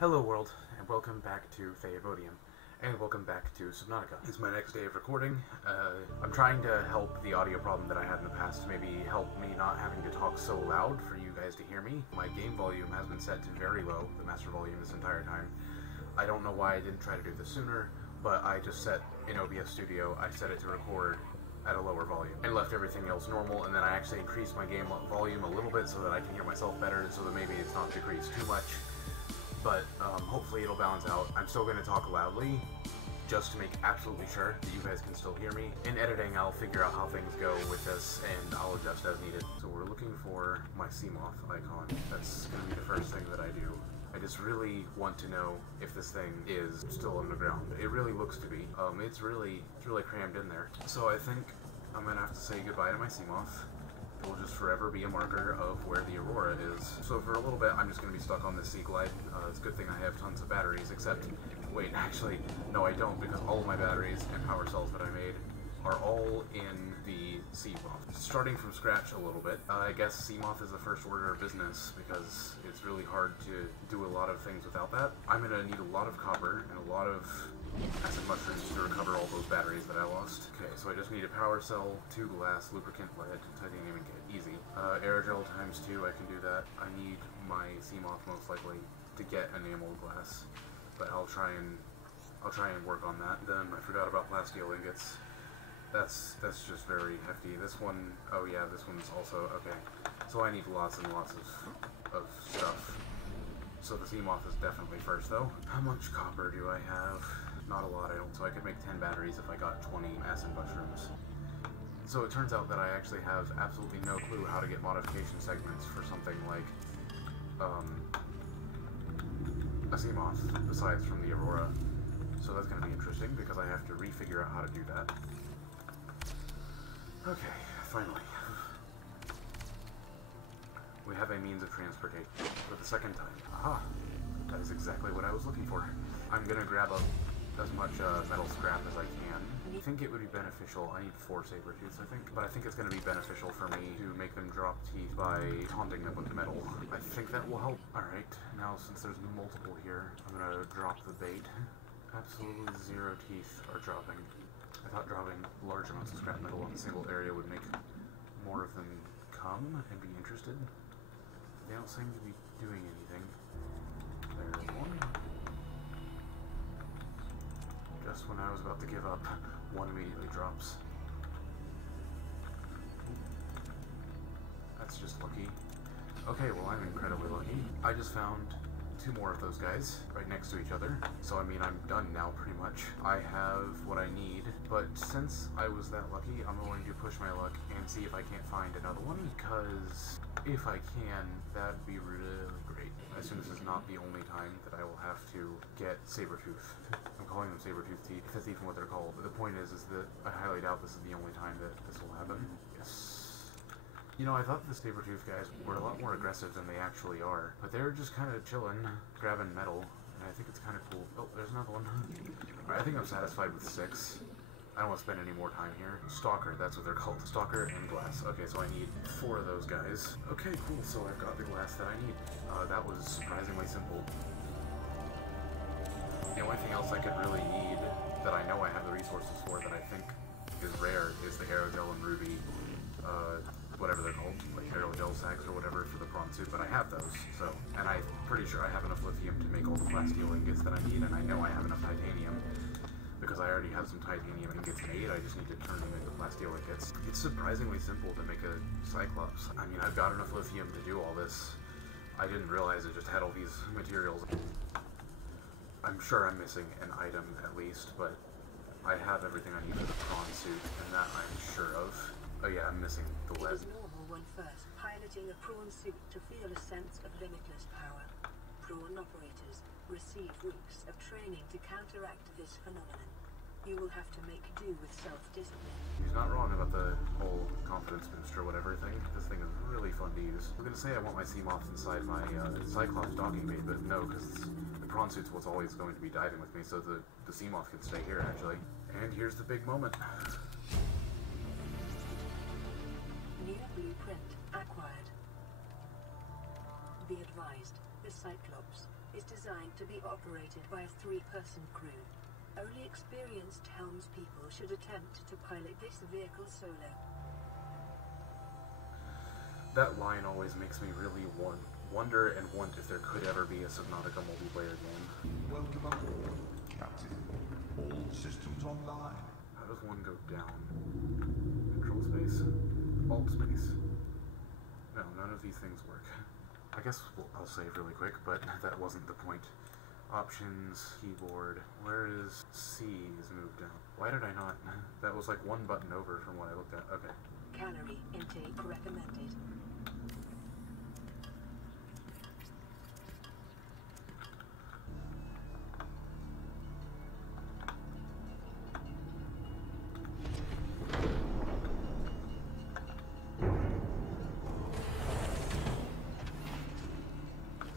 Hello world, and welcome back to Theiabodium, and welcome back to Subnautica. It's my next day of recording. I'm trying to help the audio problem that I had in the past, maybe help me not having to talk so loud for you guys to hear me. My game volume has been set to very low, the master volume, this entire time. I don't know why I didn't try to do this sooner, but I just set, in OBS Studio, I set it to record at a lower volume, and left everything else normal, and then I actually increased my game volume a little bit so that I can hear myself better, so that maybe it's not decreased too much. But hopefully it'll balance out. I'm still going to talk loudly, just to make absolutely sure that you guys can still hear me. In editing, I'll figure out how things go with this, and I'll adjust as needed. So we're looking for my Seamoth icon. That's going to be the first thing that I do. I just really want to know if this thing is still underground. It really looks to be. It's really crammed in there. So I think I'm going to have to say goodbye to my Seamoth. It will just forever be a marker of where the Aurora is. So for a little bit, I'm just going to be stuck on this sea glide. It's a good thing I have tons of batteries, except, wait, actually, no I don't, because all of my batteries and power cells that I made are all in the Seamoth. Starting from scratch a little bit, I guess Seamoth is the first order of business, because it's really hard to do a lot of things without that. I'm going to need a lot of copper and a lot of acid mushrooms to recover all those batteries that I lost. Okay, so I just need a power cell, 2 glass, lubricant, lead, titanium, and kit. Easy. Aerogel times 2, I can do that. I need my Seamoth most likely to get enamel glass, but I'll try and work on that. Then I forgot about plasteel ingots. That's just very hefty. This one, oh yeah, this one's also, okay. So I need lots and lots of stuff. So the Seamoth is definitely first though. How much copper do I have? Not a lot, I don't. So I could make 10 batteries if I got 20 acid mushrooms. So it turns out that I actually have absolutely no clue how to get modification segments for something like a Seamoth, besides from the Aurora. So that's going to be interesting because I have to refigure out how to do that. Okay, finally. We have a means of transportation for the second time. Aha! That is exactly what I was looking for. I'm gonna grab up as much metal scrap as I can. I think it would be beneficial. I need 4 saber tooths, I think. But I think it's gonna be beneficial for me to make them drop teeth by taunting them with metal. I think that will help. Alright, now since there's multiple here, I'm gonna drop the bait. Absolutely 0 teeth are dropping. I thought dropping large amounts of scrap metal on a single area would make more of them come and be interested. They don't seem to be doing anything. There's one. Just when I was about to give up, one immediately drops. That's just lucky. Okay, well I'm incredibly lucky. I just found 2 more of those guys right next to each other. So I mean, I'm done now pretty much. I have what I need, but since I was that lucky, I'm going to push my luck and see if I can't find another one, because if I can, that'd be really great. I assume this is not the only time that I will have to get Sabertooth. I'm calling them Sabertooth teeth, if that's even what they're called. But the point is that I highly doubt this is the only time that this will happen. Yes. You know, I thought the Sabertooth guys were a lot more aggressive than they actually are, but they're just kind of chilling, grabbing metal, and I think it's kind of cool. Oh, there's another one. Alright, I think I'm satisfied with 6. I don't want to spend any more time here. Stalker, that's what they're called. Stalker and glass. Okay, so I need 4 of those guys. Okay, cool, so I've got the glass that I need. That was surprisingly simple. The only thing else I could really need that I know I have the resources for that I think is rare is the aerogel and ruby, whatever they're called, like aerogel sacks or whatever for the prawn suit, but I have those, so, and I'm pretty sure I have enough lithium to make all the plasteel ingots that I need, and I know I have enough titanium, because I already have some titanium ingots made. I just need to turn them into plasteel ingots. It's surprisingly simple to make a Cyclops. I mean, I've got enough lithium to do all this. I didn't realize it just had all these materials. I'm sure I'm missing an item at least, but I have everything I need for the prawn suit, and that I'm sure of. Oh yeah, I'm missing the lead. It is normal when first piloting a prawn suit to feel a sense of limitless power. Prawn operators receive weeks of training to counteract this phenomenon. You will have to make do with self-discipline. He's not wrong about the whole confidence boost or whatever thing. This thing is really fun to use. I'm gonna say I want my Seamoth inside my Cyclops docking bay, but no, because the prawn suit's what's always going to be diving with me, so the Seamoth can stay here actually. And here's the big moment. New blueprint acquired. Be advised, the Cyclops is designed to be operated by a 3-person crew. Only experienced helmspeople should attempt to pilot this vehicle solo. That line always makes me really wonder and want if there could ever be a Subnautica multiplayer game. Welcome aboard, Captain. All systems online. How does one go down? Control space? Alt space? No, none of these things work. I guess I'll save really quick, but that wasn't the point. Options, keyboard. Where is C is moved down? Why did I not? That was like one button over from what I looked at. Okay. Cannery intake recommended.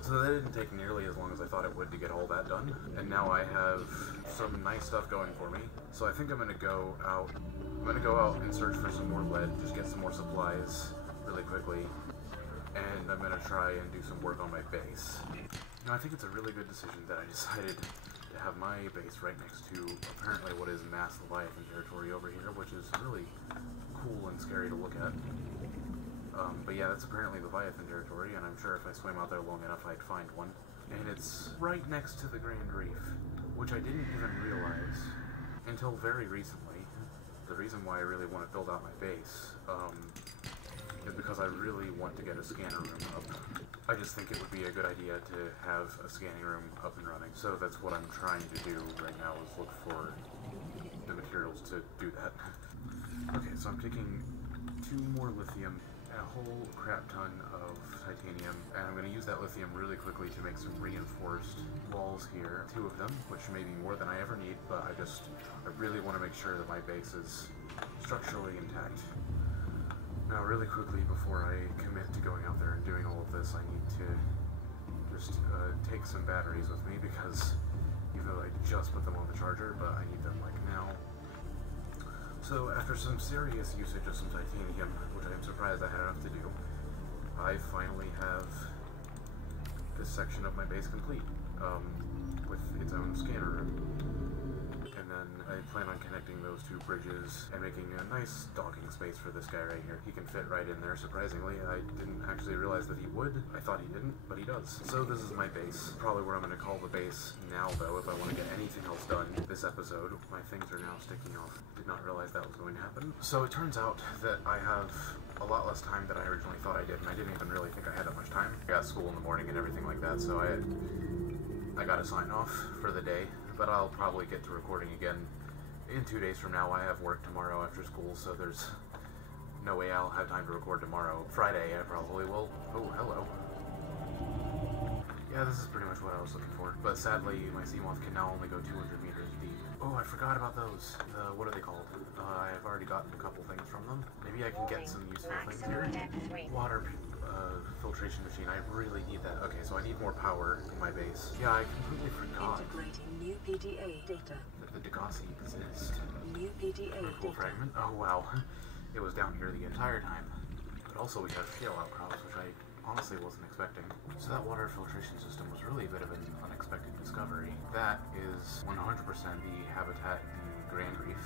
So that didn't take nearly as long as I thought it would to get all that done, and now I have some nice stuff going for me. So I think I'm gonna go out and search for some more lead, just get some more supplies really quickly, and I'm gonna try and do some work on my base. You know, I think it's a really good decision that I decided to have my base right next to apparently what is mass Leviathan territory over here, which is really cool and scary to look at. But yeah, that's apparently Leviathan territory, and I'm sure if I swam out there long enough I'd find one. And it's right next to the Grand Reef, which I didn't even realize until very recently. The reason why I really want to build out my base is because I really want to get a scanner room up. I just think it would be a good idea to have a scanning room up and running. So that's what I'm trying to do right now, is look for the materials to do that. Okay, so I'm taking 2 more lithium, a whole crap ton of titanium, and I'm going to use that lithium really quickly to make some reinforced walls here. 2 of them, which may be more than I ever need, but I really want to make sure that my base is structurally intact. Now, really quickly, before I commit to going out there and doing all of this, I need to just take some batteries with me, because even though I just put them on the charger, but I need them like now. So after some serious usage of some titanium, which I'm surprised I had enough to do, I finally have this section of my base complete, with its own scanner room. And then I plan on connecting those 2 bridges and making a nice docking space for this guy right here. He can fit right in there, surprisingly. I didn't actually realize that he would. I thought he didn't, but he does. So this is my base. Probably where I'm going to call the base now, though, if I want to get anything else done this episode. My things are now sticking off. Did not realize that was going to happen. So it turns out that I have a lot less time than I originally thought I did, and I didn't even really think I had that much time. I got school in the morning and everything like that, so I got to sign off for the day. But I'll probably get to recording again in 2 days from now. I have work tomorrow after school, so there's no way I'll have time to record tomorrow. Friday, I probably will. Oh, hello. Yeah, this is pretty much what I was looking for. But sadly, my Seamoth can now only go 200 meters deep. Oh, I forgot about those. What are they called? I've already gotten a couple things from them. Maybe I can get some useful things here. Water filtration machine. I really need that. Okay, so I need more power in my base. Yeah, I completely forgot. Integrating new PDA data. That the Degassi exists. New PDA Cool data. fragment. Oh wow, it was down here the entire time. But also we have shale outcrops, which I honestly wasn't expecting. So that water filtration system was really a bit of an unexpected discovery. That is 100% the habitat in the Grand Reef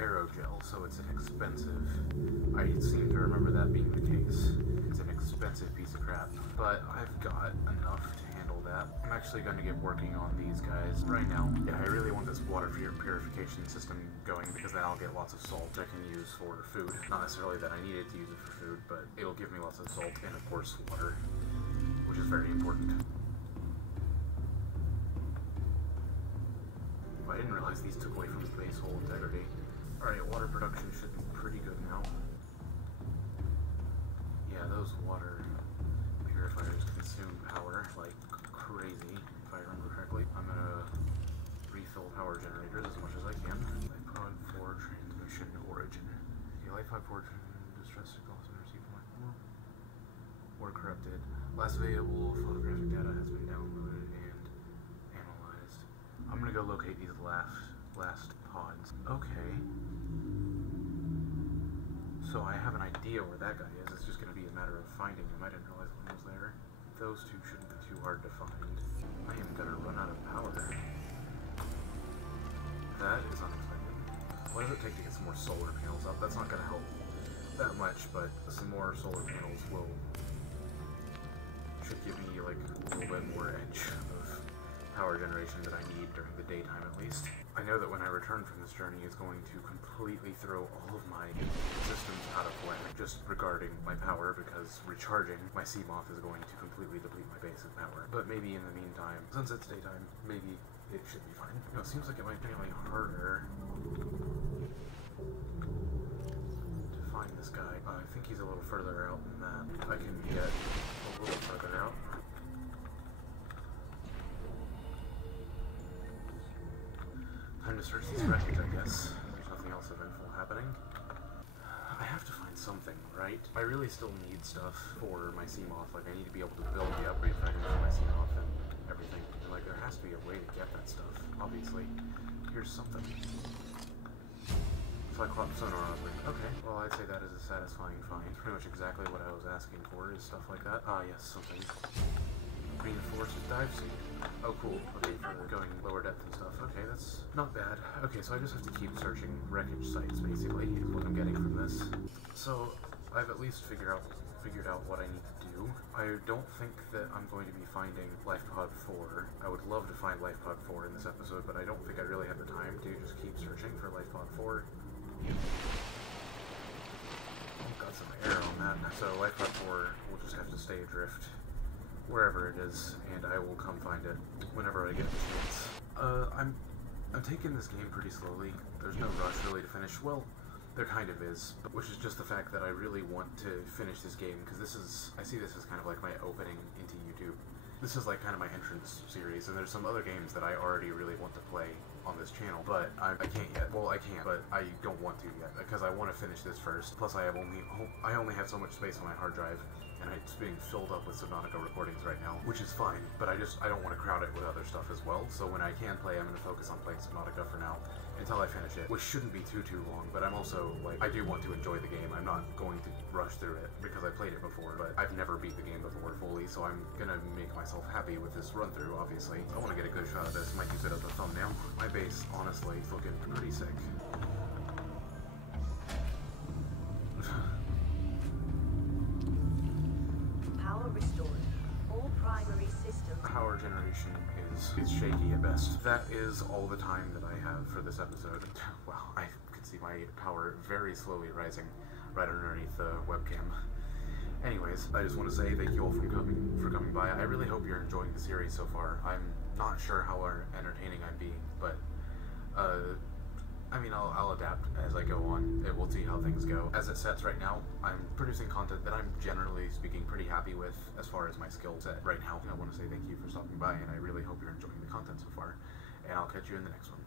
aerogel, so it's an expensive. I seem to remember that being the case. It's an expensive piece of crap, but I've got enough to handle that. I'm actually going to get working on these guys right now. Yeah, I really want this water purification system going, because then I'll get lots of salt I can use for food. Not necessarily that I needed to use it for food, but it'll give me lots of salt and, of course, water, which is very important. I didn't realize these took away from the base hole integrity. Alright, water production should be pretty good now. Yeah, those water purifiers consume power like crazy, if I remember correctly. I'm gonna refill power generators as much as I can. Light 4 transmission origin. Okay, Light 4 distress signals and receive point. Or corrupted. Last available photographic data has been downloaded and analyzed. I'm gonna go locate these last pods. Okay. So I have an idea where that guy is. It's just going to be a matter of finding him. I didn't realize one was there. Those two shouldn't be too hard to find. I am gonna run out of power. That is unexpected. What does it take to get some more solar panels up? That's not gonna help that much, but some more solar panels should give me like a little bit more edge of power generation that I need during the daytime at least. I know that when I return from this journey, it's going to completely throw all of my systems out of whack just regarding my power, because recharging my Seamoth is going to completely deplete my basic power. But maybe in the meantime, since it's daytime, maybe it should be fine. No, it seems like it might be any harder to find this guy. I think he's a little further out than that. I can get a little further out. Time to search this wreckage, I guess. There's nothing else eventful happening. I have to find something, right? I really still need stuff for my Seamoth. Like, I need to be able to build the upgrade fragment for my Seamoth and everything. And, like, there has to be a way to get that stuff, obviously. Here's something. Cyclops sonar upgrade. Okay, well, I'd say that is a satisfying find. Pretty much exactly what I was asking for is stuff like that. Ah, yes, something. Reinforced dive suit. Oh, cool. Okay, for going lower depth and stuff. Okay, that's not bad. Okay, so I just have to keep searching wreckage sites, basically, is what I'm getting from this. So, I've at least figured out what I need to do. I don't think that I'm going to be finding Life Pod 4. I would love to find Life Pod 4 in this episode, but I don't think I really have the time to just keep searching for Life Pod 4. Got some air on that, so Life Pod 4 will just have to stay adrift wherever it is, and I will come find it whenever I get the chance. I'm taking this game pretty slowly. There's no rush really to finish. Well, there kind of is, which is just the fact that I really want to finish this game, because I see this as kind of like my opening into YouTube. This is like kind of my entrance series, and there's some other games that I already really want to play on this channel, but I can't yet. Well, I can't, but I don't want to yet, because I want to finish this first. Plus, I only have so much space on my hard drive, and it's being filled up with Subnautica recordings right now, which is fine, but I don't want to crowd it with other stuff as well. So when I can play, I'm going to focus on playing Subnautica for now, until I finish it, which shouldn't be too long, but I'm also, like, I do want to enjoy the game. I'm not going to rush through it, because I played it before, but I've never beat the game before fully, so I'm going to make myself happy with this run-through, obviously. I want to get a good shot of this. Might use it as a thumbnail. My base, honestly, is looking pretty sick. Restored. All primary systems. Power generation is shaky at best. That is all the time that I have for this episode. Wow, I can see my power very slowly rising right underneath the webcam. Anyways, I just want to say thank you all for coming by. I really hope you're enjoying the series so far. I'm not sure how entertaining I'm being, but I mean, I'll adapt as I go on. We'll see how things go. As it sets right now, I'm producing content that I'm generally speaking pretty happy with as far as my skill set right now. I want to say thank you for stopping by, and I really hope you're enjoying the content so far. And I'll catch you in the next one.